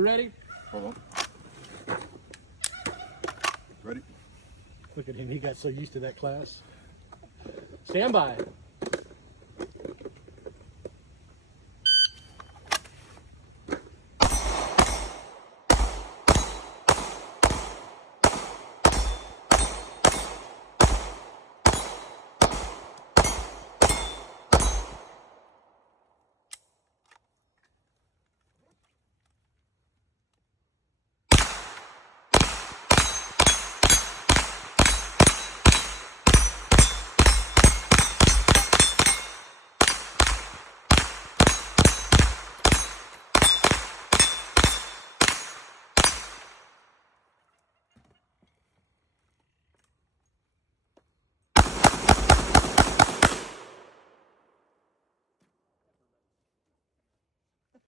Ready? Hold on. Ready? Look at him, he got so used to that class. Stand by.